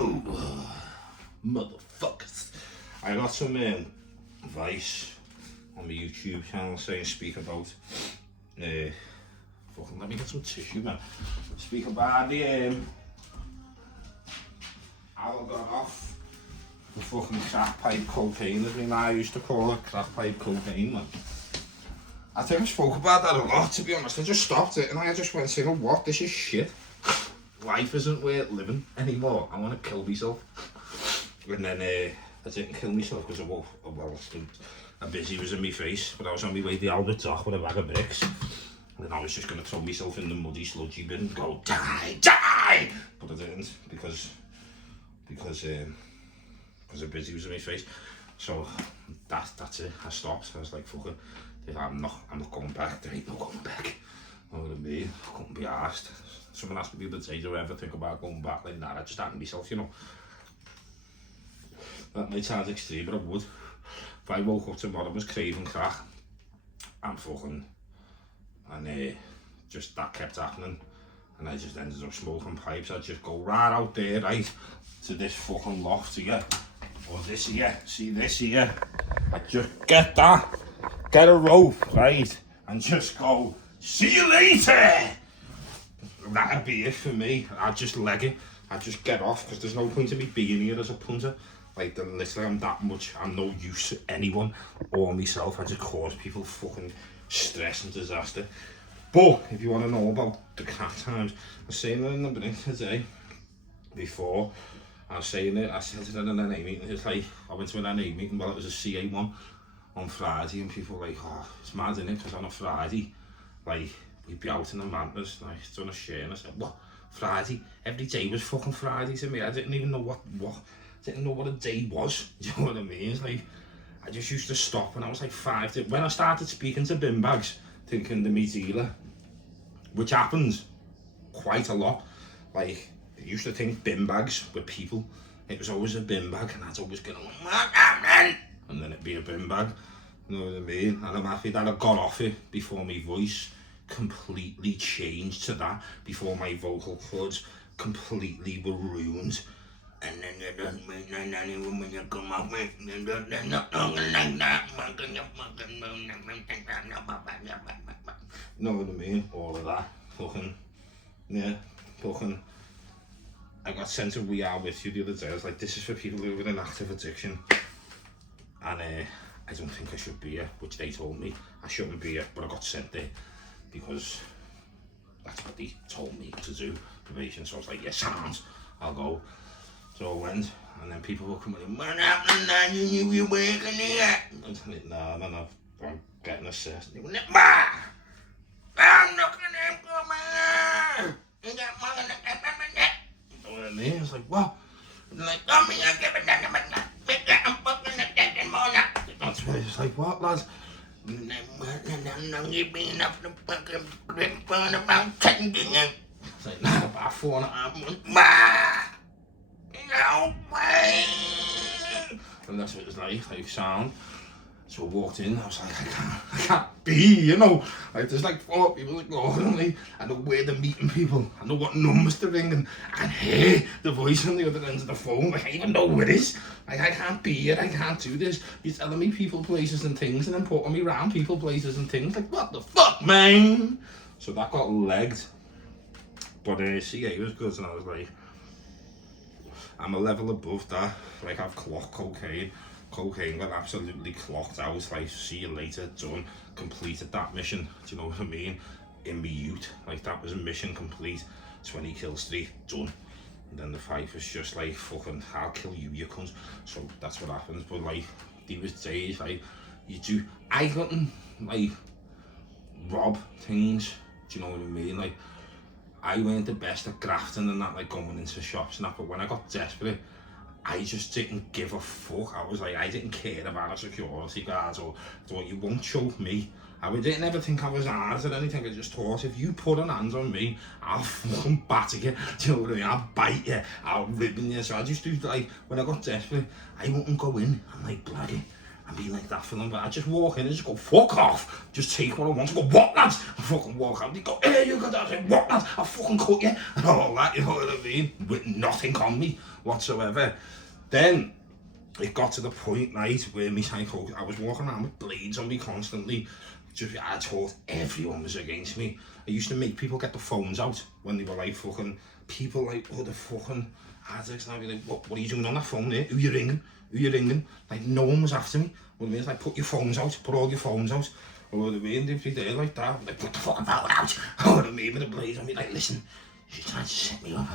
Yo, motherfuckers. I got some advice on my YouTube channel saying speak about fucking let me get some tissue, man. Speak about the how I got off the fucking crack pipe cocaine, as I used to call it, crack pipe cocaine, man. I think I spoke about that a lot, to be honest. I just stopped it and I just went, you know what, this is shit. Life isn't worth living anymore. I want to kill myself. And then I didn't kill myself because a busy was in my face, but I was on my way to Albert Dock with a bag of bricks. And then I was just going to throw myself in the muddy, sludgy bin and go, die, die! But I didn't because a busy was in my face. So that's it. I stopped. I was like, fuck it. I'm not going back. There ain't no going back. You know what I mean? I couldn't be arsed. Someone asked me the other day, do I ever think about going back like that? I just happened myself, you know. That might sound extreme, but I would. If I woke up tomorrow and was craving crack, just that kept happening, and I just ended up smoking pipes. I'd just go right out there, right, to this fucking loft here, or this here, see this here. I'd just get a rope, right, and just go, see you later! That'd be it for me. I'd just leg it. I'd just get off, because there's no point in me being here as a punter. Like, literally, I'm no use to anyone or myself. I just cause people fucking stress and disaster. But, if you want to know about the crack times, I was saying it in the beginning today, before, I said it in an NA meeting. It's like, I went to an NA meeting, well, it was a CA one on Friday, and people were like, oh, it's mad, innit? Because on a Friday, like, we'd be out in the madness, like, done a share, and I said, what? Friday? Every day was fucking Friday to me. I didn't even know what a day was. Do you know what I mean? It's like, I just used to stop, and I was like 5 when I started speaking to bin bags, thinking the meat dealer, which happens quite a lot. Like, I used to think bin bags were people. It was always a bin bag, and I'd always get, what's happening? And then it'd be a bin bag. You know what I mean? And I'm happy that I got off it before my voice completely changed to that, before my vocal cords completely were ruined. And then it doesn't mean anyone when you come up with they're not talking like that. You know what I mean? All of that. Fucking, yeah, fucking. I got sent to We Are With You the other day. I was like, this is for people who are in an active addiction. And I don't think I should be here, which they told me I shouldn't be here, but I got sent there because that's what they told me to do, probation. So I was like, yeah, sounds, I'll go. So I went, and then people were coming in, what happened now? You knew you were working here? I said, no, I'm getting assessed. And they went, bah! I'm not gonna come here! You got more than that. You know what I mean? I was like, what? And they're like, come here, give it down, I'm fucking attacking more now. That's why I was like, what, lads? And then you've been up the fucking grip for about 10 years. It's like, nah, about 4.5 months. Bah! No way! And that's what it was like sound. So I walked in, I was like, I can't be, you know. Like, there's like 4 people ignoring at me. I know where they're meeting people. I know what numbers they're ringing. I can hear the voice on the other end of the phone. Like, I even know who it is. Like, I can't be here, I can't do this. You're telling me people, places and things, and then putting me around people, places and things. Like, what the fuck, man? So that got legged. But CA was good, and I was like, I'm a level above that. Like, I've clocked cocaine. Cocaine got absolutely clocked out. Like, see you later, done. Completed that mission. Do you know what I mean? In my youth. Like, that was a mission complete. 20 Kill Street, done. And then the fight was just like, fucking, I'll kill you, you cunt. So that's what happens. But like, there was days, like, I couldn't, like, rob things. Do you know what I mean? Like, I weren't the best at grafting and that, like going into shops and that, but when I got desperate, I just didn't give a fuck. I was like, I didn't care about a security guard or you won't choke me. I didn't ever think I was hard or anything. I just thought, if you put an hand on me, I'll fucking batter you. Do you know what I mean? I'll bite you, I'll ribbon you. So I just do, like, when I got desperate, I wouldn't go in and like blag it. and be like that for them, but I just walk in and just go, fuck off, just take what I want, go, what lads, I fucking walk out, they go, hey, you got that, I say, what lads, I fucking cut you, and all that, you know what I mean, with nothing on me whatsoever. Then it got to the point, right, where me psycho, I was walking around with blades on me constantly. Just, I thought everyone was against me. I used to make people get the phones out when they were like fucking, people like, oh, the fucking addicts, and I'd be like, what are you doing on that phone there? Who you ringing? Who you ringing? Like, no one was after me. What I mean is like, put your phones out, put all your phones out. Or what I mean, they'd be there like that, like, put the fucking phone out. Oh, what I mean, with the blades on me, like, listen, she's trying to set me up.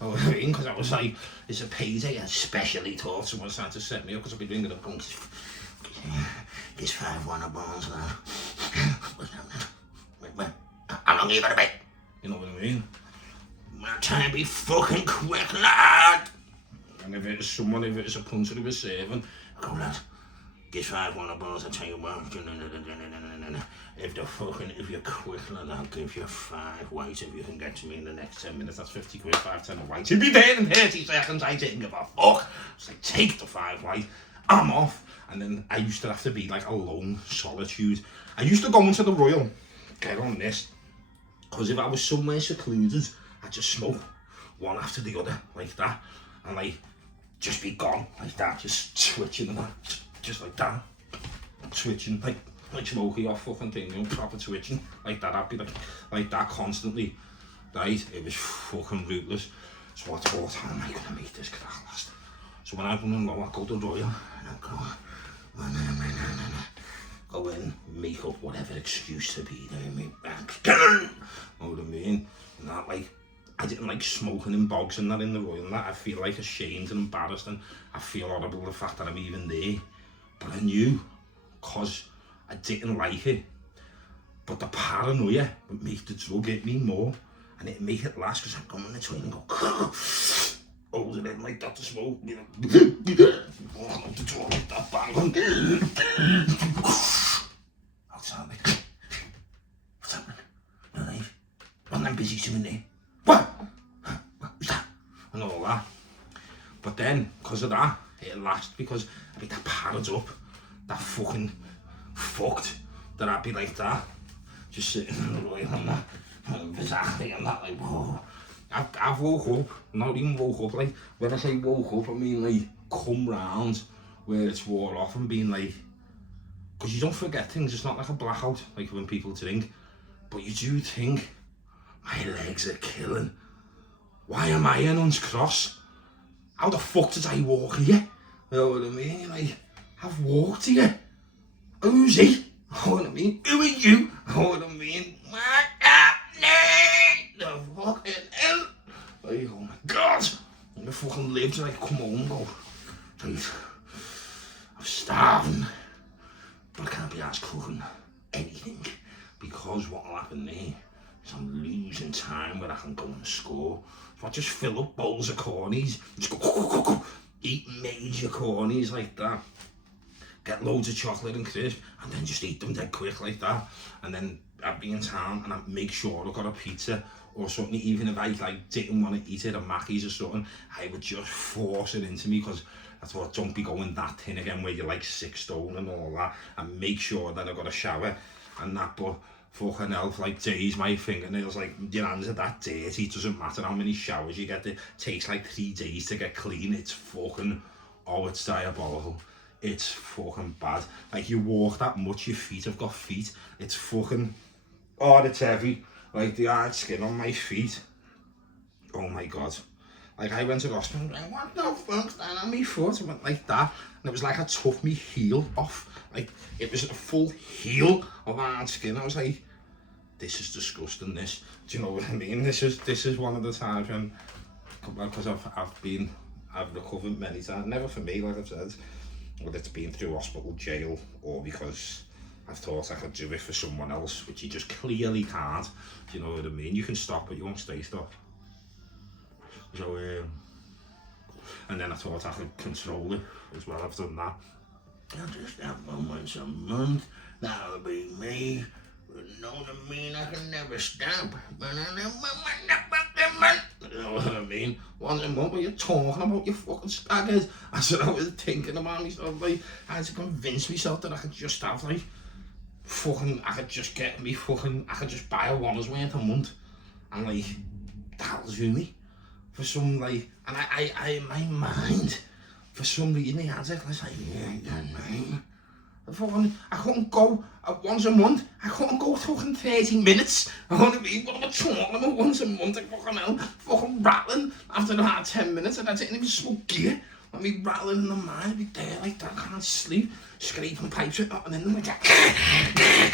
Oh, what I mean, because I was like, it's a payday, I especially thought someone was trying to set me up, because I'd be ringing up going, it's 5-1 bones now. How long are you gonna be? You know what I mean? I'm trying to be fucking quick, lad. And if it was someone, if it was a punter who was serving, I go, lad, get 5-1 bones, I'll tell you what. If you're quick, lad, I'll give you 5 whites if you can get to me in the next 10 minutes. That's 50 quid, 5, 10 whites. You'll be there in 30 seconds, I didn't give a fuck. It's like, take the 5 white, I'm off. And then I used to have to be like alone, solitude. I used to go into the Royal, get on this, because if I was somewhere secluded, I'd just smoke one after the other, like that, and like, just be gone, like that, just twitching and that, just like that, twitching, like smoky off fucking thing, you know, proper twitching, like that. I'd be like that constantly, right? It was fucking ruthless. So I thought, how am I gonna make this crack last? So when I run in low, I go to the Royal, and I go in, make up whatever excuse to be there, me back, know what I mean? And that, like, I didn't like smoking in bogs and that in the Royal, and that I feel like ashamed and embarrassed, and I feel horrible the fact that I'm even there. But I knew, cause I didn't like it, but the paranoia would make the drug hit me more, and it'd make it last, because I'd go in the toilet and go, hold it in like that to smoke, you know, walking up the toilet, that bang, outside, like, what's happening? Alright, I'm busy swimming there. What was that? And all that. But then, because of that, it lasted, because I'd be that parrot up, that fucking fucked, that I'd be like that, just sitting in the Royal and that, and exactly, and that, like, whoa. I've woke up, not even woke up, like, when I say woke up, I mean, like, come round where it's wore off and being like, because you don't forget things, it's not like a blackout, like when people drink, but you do think, my legs are killing, why am I in Hunts Cross? How the fuck did I walk here? You know what I mean? You're like, I've walked here, who's he? You know what I mean? Who are you? You know what I mean? What happening? The fucking hell? Like, oh my god, and the fucking lives, and I come home and go, dude, I'm starving, but I can't be asked cooking anything, because what will happen there is I'm losing time where I can go and score. So I just fill up bowls of cornies, just go, eat major cornies like that, get loads of chocolate and crisp, and then just eat them dead quick like that, and then I'd be in town and I'd make sure I got a pizza or something, even if I like didn't want to eat it at Mackey's or something, I would just force it into me, because I thought, don't be going that thin again where you're like 6 stone and all that, and make sure that I got a shower and that. But fucking hell, like days, my fingernails, like, your hands are that dirty, it doesn't matter how many showers you get, it takes like 3 days to get clean. It's fucking, oh, it's diabolical. It's fucking bad. Like, you walk that much, your feet have got feet. It's fucking, oh, it's heavy. Like, the hard skin on my feet. Oh my god. Like, I went to the hospital, like, what the fuck's that on my foot? I went like that, and it was like I took me heel off. Like, it was a full heel of hard skin. I was like, this is disgusting, this. Do you know what I mean? This is one of the times when, because I've recovered many times. Never for me, like I've said, whether it's been through hospital, jail, or because I've thought I could do it for someone else, which you just clearly can't. Do you know what I mean? You can stop, but you won't stay stopped. So, and then I thought I could control it as well. I've done that. I'll just have moments a month, that'll be me. But know what I mean? I can never stop. But I never You know what I mean? Once a month, what you talking about, you fucking staggers? I said, I was thinking about myself, like, I had to convince myself that I could just have, like, fucking, I could just get me fucking, I could just buy a Warner's worth a month. And, like, that'll do me. For some, like, and I in my mind, for some reason, he had it, I was like, I couldn't go once a month. I couldn't go fucking 30 minutes. I want to be, what am I talking about once a month? Like fucking hell, fucking rattling after about 10 minutes and I didn't even smoke gear. I'd be rattling in the mind, I'd be there like that, can't sleep, scraping pipes and then like that.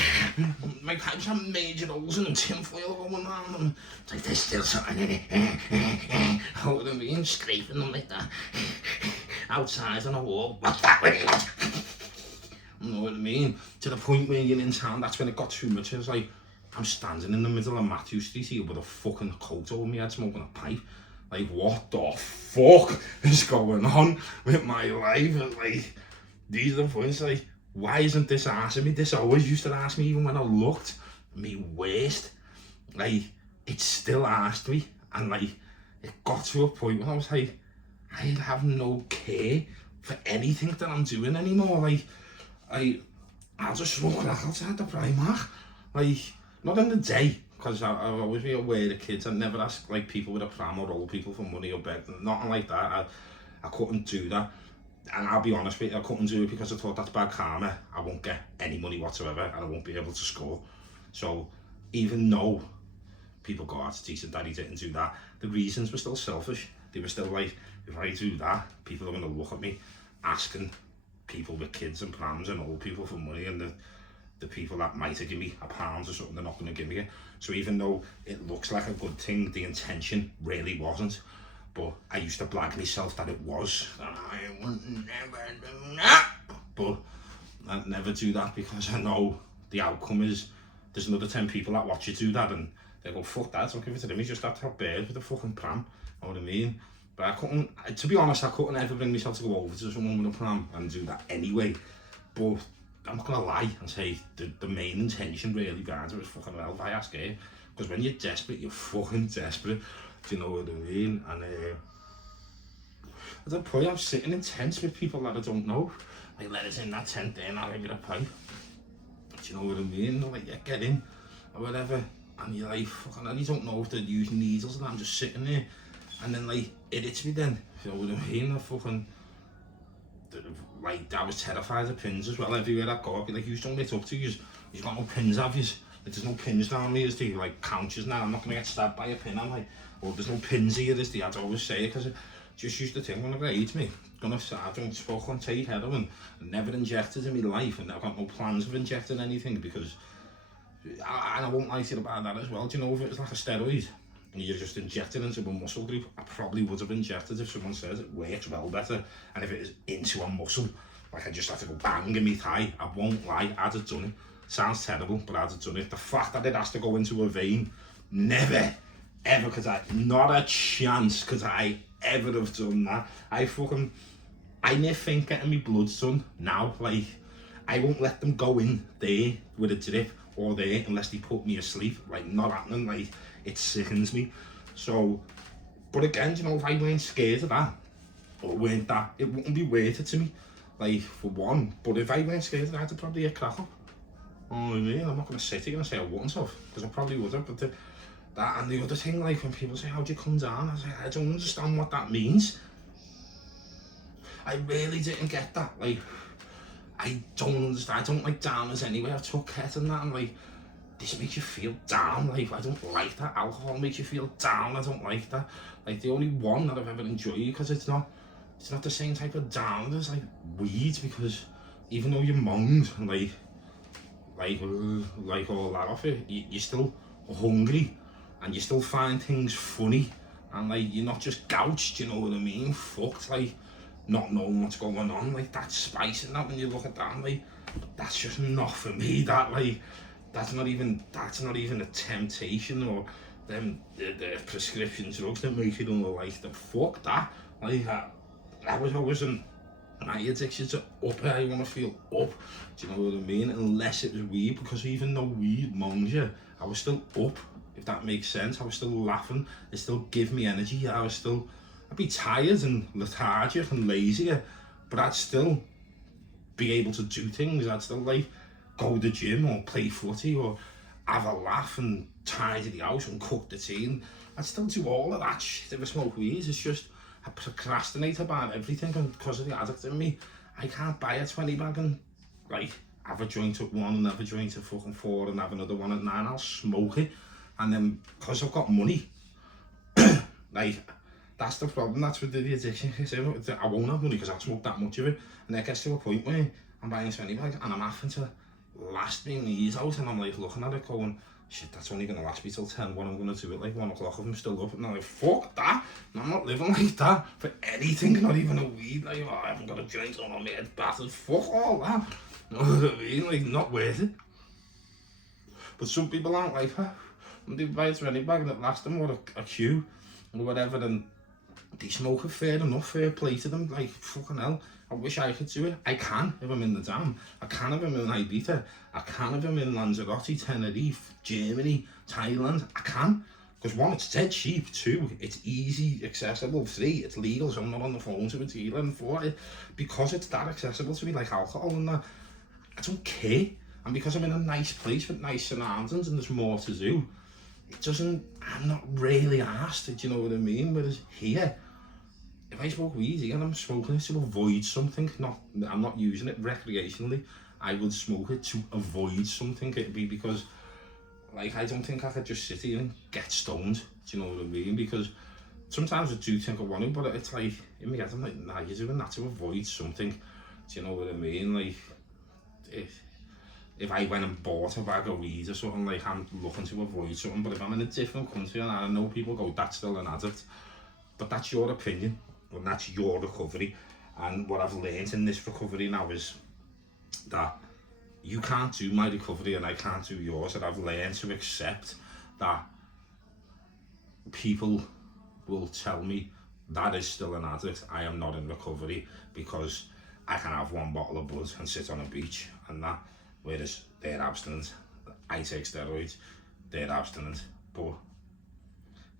My pipes have major holes in them, tinfoil going on them. It's like there's still something in it. Hold them in, scraping them like that. Outside on a wall. What's that with it? You know what I mean? To the point where you're in town, that's when it got too much. It was like, I'm standing in the middle of Matthew Street here with a fucking coat over me head smoking a pipe. Like, what the fuck is going on with my life? And like, these are the points, like, why isn't this asking me? This always used to ask me even when I looked me worst. Like, it still asked me. And like, it got to a point where I was like, I have no care for anything that I'm doing anymore. Like, I'll just smoke that outside the Primark. Like, not in the day, because I've always been aware of kids. I never ask like people with a pram or old people for money or bed, nothing like that. I couldn't do that. And I'll be honest with you, I couldn't do it because I thought that's bad karma. I won't get any money whatsoever and I won't be able to score. So even though people go, it's decent that he didn't do that, the reasons were still selfish. They were still like, if I do that, people are going to look at me asking people with kids and prams and old people for money, and the people that might have given me a pound or something, they're not going to give me it. So even though it looks like a good thing, the intention really wasn't. But I used to blag myself that it was. I would never do that. But I'd never do that because I know the outcome is there's another 10 people that watch you do that and they go, fuck that, don't give it to them, he just had to have bird with a fucking pram. You know what I mean? But I couldn't, to be honest, I couldn't ever bring myself to go over to someone with a pram and do that anyway. But I'm not gonna lie and say the main intention really behind it was fucking well, if I ask her. Because when you're desperate, you're fucking desperate. Do you know what I mean? And at that point, I'm sitting in tents with people that I don't know. Like, let us in that tent there and I'll give you a pipe. Do you know what I mean? They're like, yeah, get in, or whatever. And you're like, fucking hell, you don't know if they're using needles and I'm just sitting there. And then, like, it hits me then. You know what I mean? I fucking, like, I was terrified of pins as well. Everywhere I go, I'd be like, you don't get up to, you've got no pins, have you? Like, there's no pins down me, is there? Like, couches now, I'm not going to get stabbed by a pin, am I? Or there's no pins here, is there? I'd always say it, because it just used to think when I eat me. I don't fucking take heroin, never injected in my life, and I've got no plans of injecting anything, because, and I won't lie to you about that as well. Do you know, if it was like a steroid, and you're just injected into a muscle group, I probably would have injected if someone says it works well better. And if it is into a muscle, like I just had to go bang in my thigh, I won't lie, I'd have done it. Sounds terrible, but I'd have done it. The fact that it has to go into a vein, never, ever, not a chance could I ever have done that. I never think getting my bloods done now, like, I won't let them go in there with a drip or there unless they put me asleep, like, not happening, like, it sickens me. So, but again, you know, if I weren't scared of that, or weren't that, it wouldn't be worth it to me, like, for one. But if I weren't scared of that, I'd probably get crack up. You know what I mean? I'm not going to sit here and say I wouldn't have, because I probably would have. But that and the other thing, like, when people say, how'd you come down? I was like, I don't understand what that means. I really didn't get that. Like, I don't understand. I don't like downers anyway. I took Ket and that, and like, this makes you feel down. Like, I don't like that. Alcohol makes you feel down. I don't like that. Like, the only one that I've ever enjoyed, because it's not the same type of down as like weed, because even though you're monged and like all that off it, you're still hungry and you still find things funny, and like, you're not just gouged, you know what I mean? Fucked, like, not knowing what's going on, like, that spice and that, when you look at that, like, that's just not for me. That, like, that's not even a temptation, or them the prescription drugs that make you know, like, the fuck that. Like, I was always in my addiction to up. I want to feel up, do you know what I mean? Unless it was weed, because even though weed mongs you, I was still up, if that makes sense. I was still laughing, it still gave me energy. I'd be tired and lethargic and lazy, but I'd still be able to do things. I'd still like go to the gym or play footy or have a laugh and tidy the house and cook the tea. And I'd still do all of that shit if I smoke weed. It's just I procrastinate about everything, and because of the addict in me, I can't buy a 20 bag and like have a joint at 1 and have a joint at fucking 4 and have another one at 9. I'll smoke it, and then because I've got money, like that's the problem. That's with the addiction. I won't have money because I smoke that much of it, and it gets to a point where I'm buying 20 bags and I'm having to last me knees out, and I'm like looking at it going, shit, that's only gonna last me till 10. What I'm gonna do at like 1 o'clock if I'm still up, and I'm like, fuck that. I'm not living like that for anything, not even a weed. Like, oh, I haven't got a joint on my head battered. Fuck all that. You know what I mean? Like, not worth it. But some people aren't like that. And they buy a 20 bag and it lasts them, or a queue or whatever, and they smoke it, fair enough, fair play to them. Like, fucking hell, I wish I could do it. I can if I'm in the Dam. I can if I'm in Ibiza. I can if I'm in Lanzarote, Tenerife, Germany, Thailand. I can. Because 1, it's dead cheap. 2, it's easy, accessible. 3, it's legal, so I'm not on the phone to a dealer. And 4, because it's that accessible to me, like alcohol and that, I don't care. And because I'm in a nice place with nice surroundings and there's more to do, I'm not really asked, do you know what I mean? Whereas here, if I smoke weed here and I'm smoking it to avoid something, I'm not using it recreationally, I would smoke it to avoid something. It'd be because, like, I don't think I could just sit here and get stoned, do you know what I mean? Because sometimes I do think I want to, but it's like, in my head, I'm like, nah, you're doing that to avoid something, do you know what I mean? Like, if I went and bought a bag of weed or something, like, I'm looking to avoid something. But if I'm in a different country and I know people go, that's still an addict, but that's your opinion and that's your recovery. And what I've learned in this recovery now is that you can't do my recovery and I can't do yours, and I've learned to accept that people will tell me that is still an addict, I am not in recovery, because I can have 1 bottle of bud and sit on a beach and that. Whereas they're abstinent, I take steroids, they're abstinent. But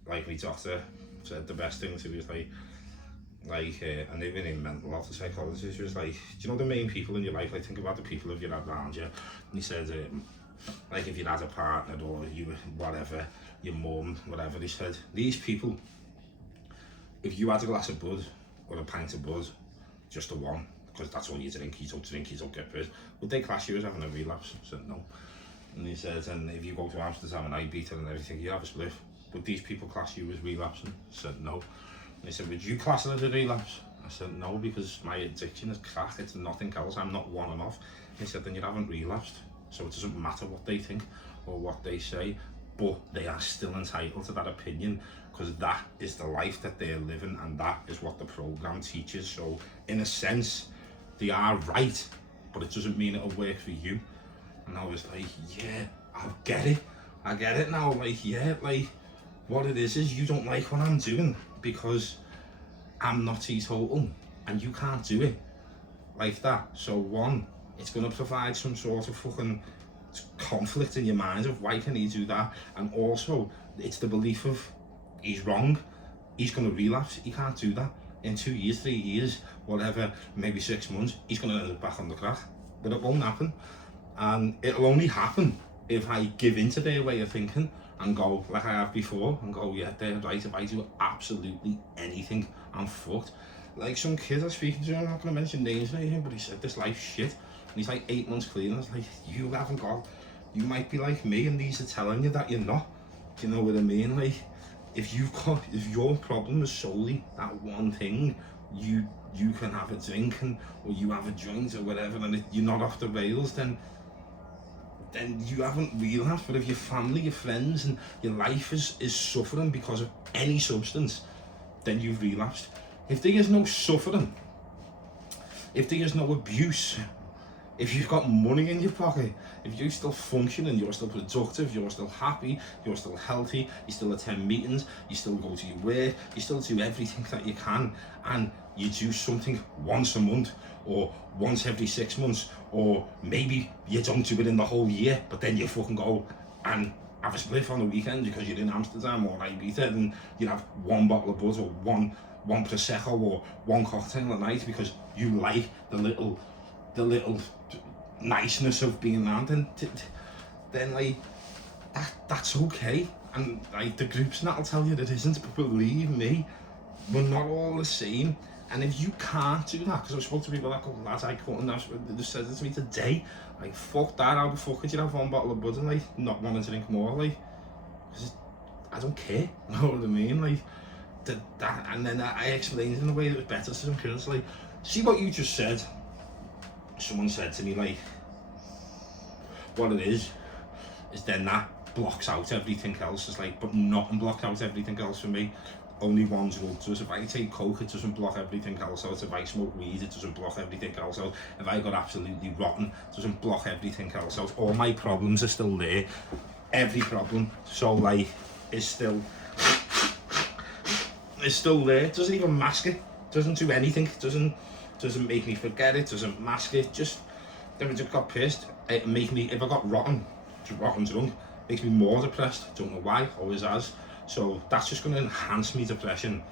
like my doctor said, the best thing to do is and even in mental health, the psychologist was like, do you know the main people in your life? Like, think about the people you've had around you. And he said, like, if you had a partner or you, whatever, your mum, whatever, he said, these people, if you had a glass of bud or a pint of bud, just the one, because that's all you drink, you don't get pissed, would they class you as having a relapse? I said no. And he said, and if you go to Amsterdam and Ibiza and everything, you have a spliff, would these people class you as relapsing? I said no. And he said, would you class it as a relapse? I said no, because my addiction is crack, it's nothing else, I'm not one and off. He said, then you haven't relapsed, so it doesn't matter what they think or what they say, but they are still entitled to that opinion, because that is the life that they're living and that is what the program teaches. So in a sense, they are right, but it doesn't mean it'll work for you. And I was like, yeah, I get it now. Like, yeah, like, what it is you don't like what I'm doing because I'm not teetotal and you can't do it like that. So 1, it's going to provide some sort of fucking conflict in your mind of why can he do that, and also it's the belief of he's wrong, he's going to relapse, he can't do that. In 2 years, 3 years, whatever, maybe 6 months, he's going to end up back on the crack. But it won't happen. And it'll only happen if I give into their way of thinking and go, like I have before, and go, yeah, they're right, if I do absolutely anything, I'm fucked. Like some kid I was speaking to, I'm not going to mention names or anything, but he said, this life's shit. And he's like 8 months clean. I was like, you haven't got, you might be like me and these are telling you that you're not. Do you know what I mean? Like, if your problem is solely that one thing, you can have a drink or you have a joint or whatever, and you're not off the rails, then you haven't relapsed. But if your family, your friends and your life is suffering because of any substance, then you've relapsed. If there is no suffering, if there is no abuse, if you've got money in your pocket, if you're still functioning, you're still productive, you're still happy, you're still healthy, you still attend meetings, you still go to your work, you still do everything that you can, and you do something once a month or once every 6 months, or maybe you don't do it in the whole year, but then you fucking go and have a spliff on the weekend because you're in Amsterdam or Ibiza, and you have one bottle of buzz or one prosecco or one cocktail a night because you like the little niceness of being around, and then like that's okay. And like the groups and that'll tell you that it isn't, but believe me, we're not all the same. And if you can't do that, because I spoke to people like, oh lads, I couldn't, they said it to me today, like fuck that, how the fuck could you have one bottle of bud and like not want to drink more, like, cause I don't care, you know what I mean, like, that, and then I explained it in a way that was better to some girls, like, see what you just said, someone said to me, like, what it is then that blocks out everything else, it's like, but nothing blocks out everything else for me. Only one drug does. If I take coke, it doesn't block everything else out. If I smoke weed, it doesn't block everything else out. If I got absolutely rotten, it doesn't block everything else out. All my problems are still there. Every problem, so like, is still there. It doesn't even mask it. Doesn't do anything. Doesn't make me forget it. Doesn't mask it. Just if I just got pissed, it make me. If I got rotten drunk, makes me more depressed. Don't know why. Always has. So that's just going to enhance me depression.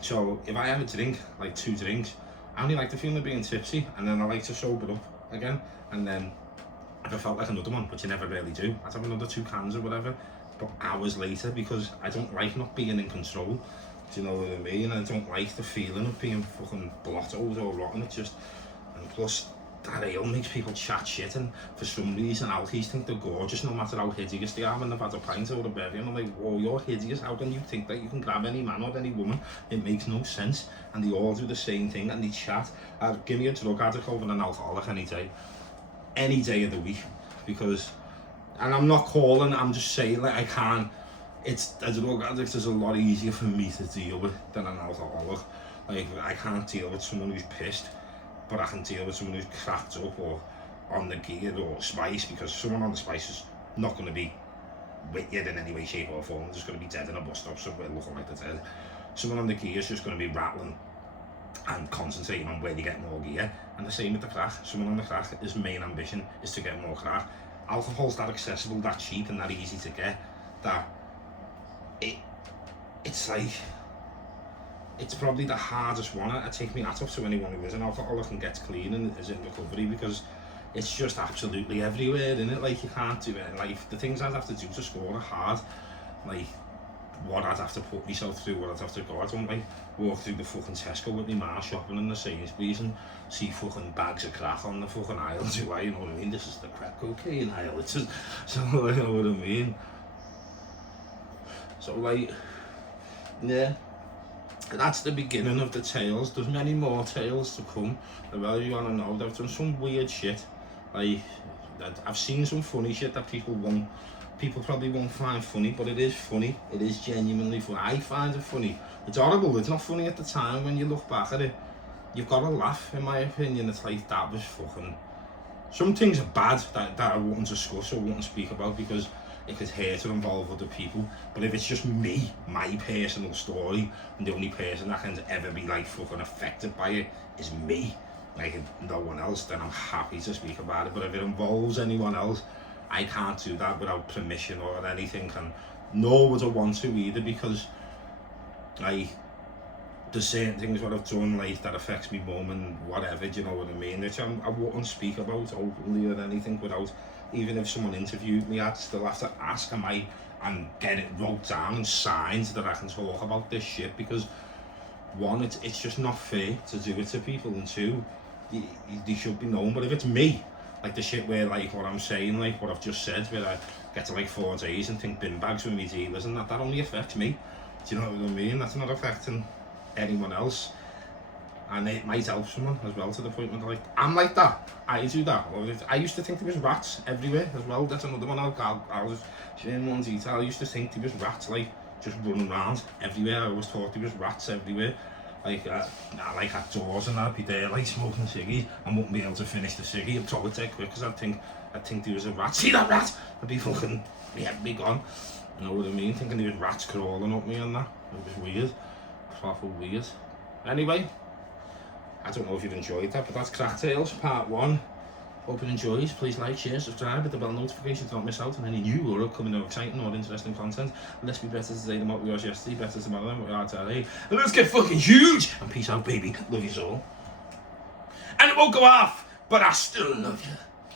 So if I have a drink, like 2 drinks, I only like the feeling of being tipsy, and then I like to sober up again. And then if I felt like another one, which you never really do, I'd have another 2 cans or whatever, but hours later, because I don't like not being in control. Do you know what I mean? I don't like the feeling of being fucking blottoed or rotten. It's just, and plus that ale makes people chat shit, and for some reason alkies think they're gorgeous no matter how hideous they are when they've had a pint or a bevy, and I'm like, whoa, you're hideous, how can you think that you can grab any man or any woman? It makes no sense. And they all do the same thing, and they chat. Give me a drug addict over an alcoholic any day of the week, because, and I'm not calling, I'm just saying, like, I can't, it's, as a drug addict, it's a lot easier for me to deal with than an alcoholic. Like, I can't deal with someone who's pissed, but I can deal with someone who's cracked up or on the gear or spice, because someone on the spice is not going to be with you in any way, shape or form. They're just going to be dead in a bus stop somewhere looking like they're dead. Someone on the gear is just going to be rattling and concentrating on where they get more gear. And the same with the crack. Someone on the crack, his main ambition is to get more crack. Alcohol's that accessible, that cheap and that easy to get, that it's like, it's probably the hardest one. I take me hat off to anyone who is an alcoholic and gets clean and is in recovery, because it's just absolutely everywhere, isn't it? Like, you can't do it. Like, the things I'd have to do to score are hard. Like, what I'd have to put myself through, what I'd have to go. I don't like walk through the fucking Tesco with my ma shopping in the Sainsbury's and see fucking bags of crack on the fucking aisles. You know what I mean? This is the crack cocaine aisle. It's just, so you know what I mean? So like, yeah. That's the beginning of the tales. There's many more tales to come. I really want to know. I've done some weird shit. Like, I've seen some funny shit that people probably won't find funny, but it is funny. It is genuinely funny. I find it funny. It's horrible. It's not funny at the time. When you look back at it, you've got to laugh, in my opinion. It's like, that was fucking... Some things are bad that I wouldn't discuss or wouldn't speak about, because it could hurt or involve other people. But if it's just me, my personal story, and the only person that can ever be like fucking affected by it is me, like no one else, then I'm happy to speak about it. But if it involves anyone else, I can't do that without permission or anything, and nor would I want to either, because like, there's certain things what I've done like that affects me mum and whatever, do you know what I mean, which I wouldn't speak about openly or anything without, even if someone interviewed me, I'd still have to ask, and get it wrote down and signed that I can talk about this shit, because one, it's just not fair to do it to people, and two, they should be known. But if it's me, like the shit where like what I'm saying, like what I've just said, where I get to like 4 days and think bin bags with me dealers, and that only affects me, do you know what I mean? That's not affecting anyone else, and it might help someone as well, to the point where they're like, I'm like that, I do that. Or I used to think there was rats everywhere as well. That's another one. I'll just share in one detail. I used to think there was rats like just running around everywhere. I always thought there was rats everywhere, like like at doors, and I'd be there like smoking a ciggy and wouldn't be able to finish the ciggy and throw it dead quick, because I'd think there was a rat. See that rat? I'd be fucking, my head be gone. You know what I mean? Thinking there was rats crawling up me and that. It was weird. Proper weird. Anyway, I don't know if you've enjoyed that, but that's Crack Tales Part 1. Hope you enjoyed. Please like, share, subscribe, hit the bell notification so don't miss out on any new or upcoming or exciting or interesting content. Let's be better today than what we was yesterday, better tomorrow than what we are today. And let's get fucking huge! And peace out, baby. Love you all. And it won't go off, but I still love you.